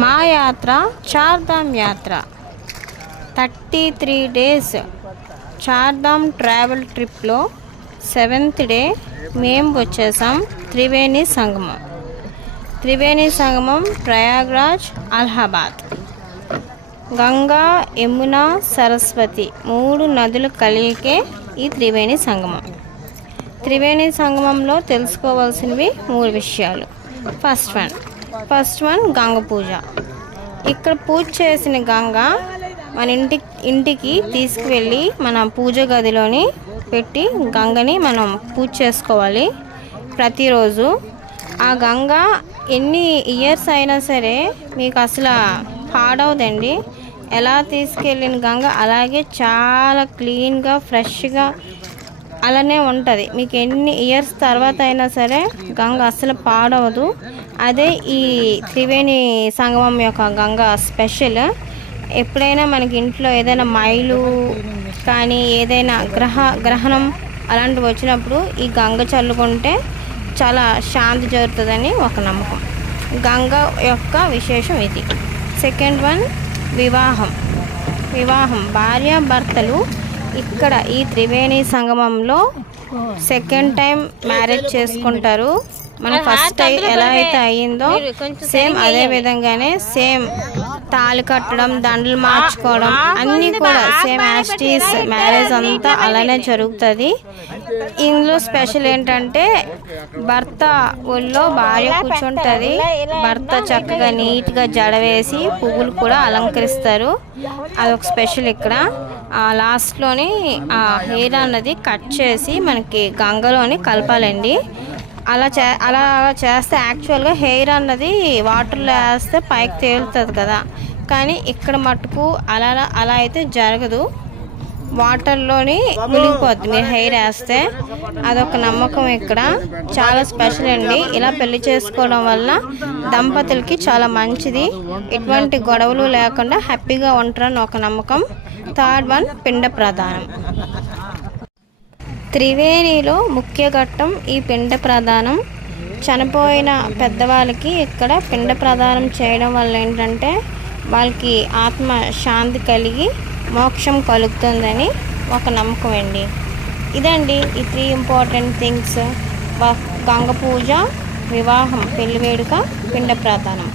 మా యాత్ర చార్ధామ్ యాత్ర. Thirty three days. Chardham travel ట్రిప్లో సెవెంత్ డే మేము వచ్చేసాం త్రివేణి సంగమం. త్రివేణి సంగమం ప్రయాగ్రాజ్ అలహాబాద్. గంగా యమున సరస్వతి మూడు నదులు కలిగే ఈ త్రివేణి సంగమం. త్రివేణి సంగమంలో తెలుసుకోవాల్సినవి మూడు విషయాలు. First one first one Ganga పూజ. ఇక్కడ పూజ చేసిన గంగ మన ఇంటి ఇంటికి తీసుకువెళ్ళి మన పూజ గదిలోని పెట్టి గంగని మనం పూజ చేసుకోవాలి ప్రతిరోజు. ఆ గంగ ఎన్ని ఇయర్స్ అయినా సరే మీకు అసలు పాడవదండి. ఎలా తీసుకెళ్ళిన గంగ అలాగే చాలా క్లీన్గా ఫ్రెష్గా అలానే ఉంటుంది. మీకు ఎన్ని ఇయర్స్ తర్వాత అయినా సరే గంగ అసలు పాడవదు. అదే ఈ త్రివేణి సంగమం యొక్క గంగ స్పెషల్. ఎప్పుడైనా మనకి ఇంట్లో ఏదైనా మైలు కానీ ఏదైనా గ్రహ గ్రహణం అలాంటివి వచ్చినప్పుడు ఈ గంగ చల్లుకుంటే చాలా శాంతి జరుగుతుందని ఒక నమ్మకం. గంగ యొక్క విశేషం ఇది. సెకండ్ వన్ వివాహం. వివాహం. భార్యాభర్తలు ఇక్కడ ఈ త్రివేణి సంగమంలో సెకండ్ టైం మ్యారేజ్ చేసుకుంటారు. మన ఫస్ట్ టైం ఎలా అయితే అయ్యిందో సేమ్ అదే విధంగానే సేమ్ తాళి కట్టడం దండలు మార్చుకోవడం అన్నీ కూడా సేమ్ యాస్టీస్ మ్యారేజ్ అంతా అలానే జరుగుతుంది. ఇందులో స్పెషల్ ఏంటంటే భర్త ఒళ్ళో భార్య కూర్చుంటుంది. భర్త చక్కగా నీట్గా జడ వేసి పువ్వులు కూడా అలంకరిస్తారు. అదొక స్పెషల్ ఇక్కడ. ఆ లాస్ట్లోని ఆ హెయిర్ అన్నది కట్ చేసి మనకి గంగలోని కలపాలండి. అలా చే అలా చేస్తే యాక్చువల్గా హెయిర్ అన్నది వాటర్లో వేస్తే పైకి తేలుతుంది కదా. కానీ ఇక్కడ మటుకు అలా అలా అయితే జరగదు. వాటర్లోని మునిగిపోద్ది మీరు హెయిర్ వేస్తే. అదొక నమ్మకం ఇక్కడ. చాలా స్పెషల్ అండి. ఇలా పెళ్ళి చేసుకోవడం వల్ల దంపతులకి చాలా మంచిది. ఎటువంటి గొడవలు లేకుండా హ్యాపీగా ఉంటారని ఒక నమ్మకం. థర్డ్ వన్ పిండ ప్రధానం. త్రివేణిలో ముఖ్య ఘట్టం ఈ పిండ ప్రదానం చనిపోయిన పెద్దవాళ్ళకి ఇక్కడ పిండ ప్రదానం చేయడం వల్ల ఏంటంటే వాళ్ళకి ఆత్మ శాంతి కలిగి మోక్షం కలుగుతుందని ఒక నమ్మకం అండి. ఇదండి ఈ త్రీ ఇంపార్టెంట్ థింగ్స్. గంగ పూజ వివాహం పెళ్ళి వేడుక పిండ ప్రదానం